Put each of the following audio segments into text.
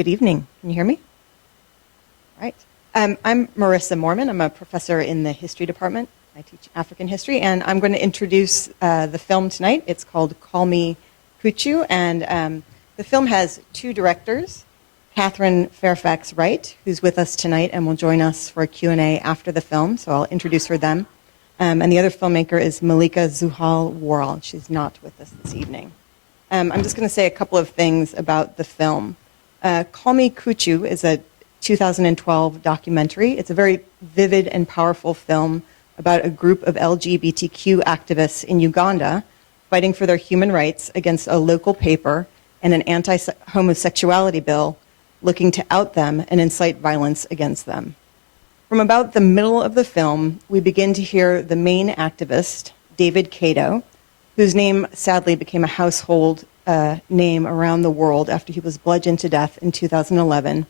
Good evening. Can you hear me? All right. I'm Marissa Moorman. I'm a professor in the history department. I teach African history, and I'm going to introduce the film tonight. It's called Me Kuchu, and the film has two directors, Catherine Fairfax Wright, who's with us tonight and will join us for a Q&A after the film, so I'll introduce her then. And the other filmmaker is Malika Zuhal Waral. She's not with us this evening. I'm just going to say a couple of things about the film. Me Kuchu is a 2012 documentary. It's a very vivid and powerful film about a group of LGBTQ activists in Uganda fighting for their human rights against a local paper and an anti-homosexuality bill looking to out them and incite violence against them. From about the middle of the film, we begin to hear the main activist, David Kato, whose name sadly became a household name around the world after he was bludgeoned to death in 2011.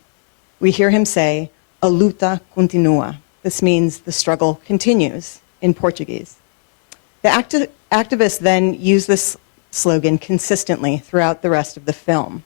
We hear him say, "A luta continua." This means the struggle continues in Portuguese. The activists then use this slogan consistently throughout the rest of the film.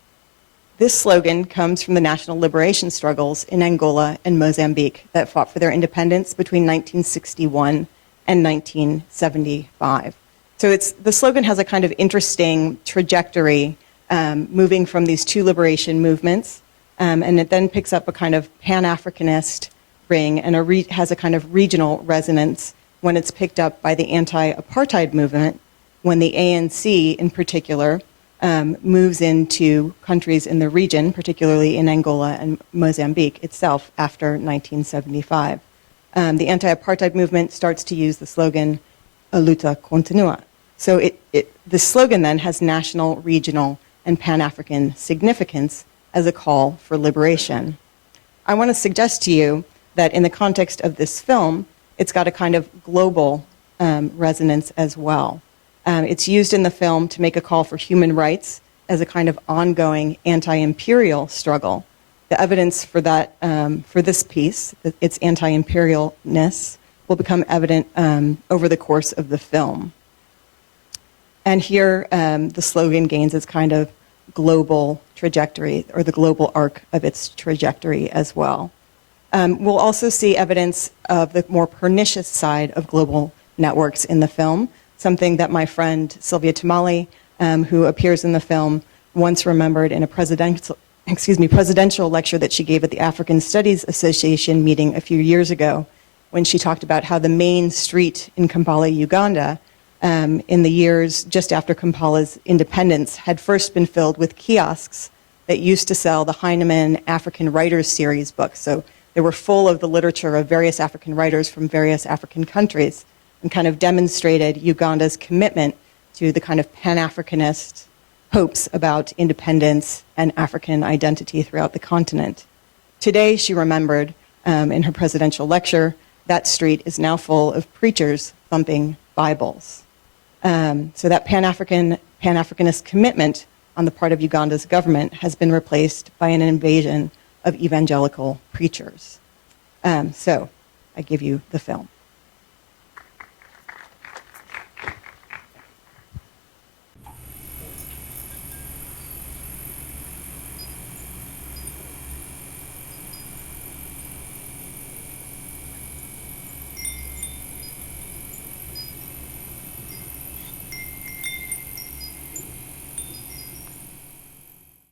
This slogan comes from the national liberation struggles in Angola and Mozambique that fought for their independence between 1961 and 1975. So the slogan has a kind of interesting trajectory moving from these two liberation movements, and it then picks up a kind of Pan-Africanist ring and has a kind of regional resonance when it's picked up by the anti-apartheid movement, when the ANC in particular moves into countries in the region, particularly in Angola and Mozambique itself after 1975. The anti-apartheid movement starts to use the slogan, "A luta continua." So the slogan then has national, regional, and Pan-African significance as a call for liberation. I want to suggest to you that in the context of this film, it's got a kind of global resonance as well. It's used in the film to make a call for human rights as a kind of ongoing anti-imperial struggle. The evidence for that, for this piece, its anti-imperialness, will become evident over the course of the film. And here, the slogan gains its kind of global trajectory, or the global arc of its trajectory as well. We'll also see evidence of the more pernicious side of global networks in the film, something that my friend Sylvia Tamale, who appears in the film, once remembered in a presidential lecture that she gave at the African Studies Association meeting a few years ago, when she talked about how the main street in Kampala, Uganda, in the years just after Kampala's independence, had first been filled with kiosks that used to sell the Heinemann African Writers Series books. So they were full of the literature of various African writers from various African countries, and kind of demonstrated Uganda's commitment to the kind of Pan-Africanist hopes about independence and African identity throughout the continent. Today, she remembered in her presidential lecture, that street is now full of preachers thumping Bibles. So that Pan-Africanist commitment on the part of Uganda's government has been replaced by an invasion of evangelical preachers. So I give you the film.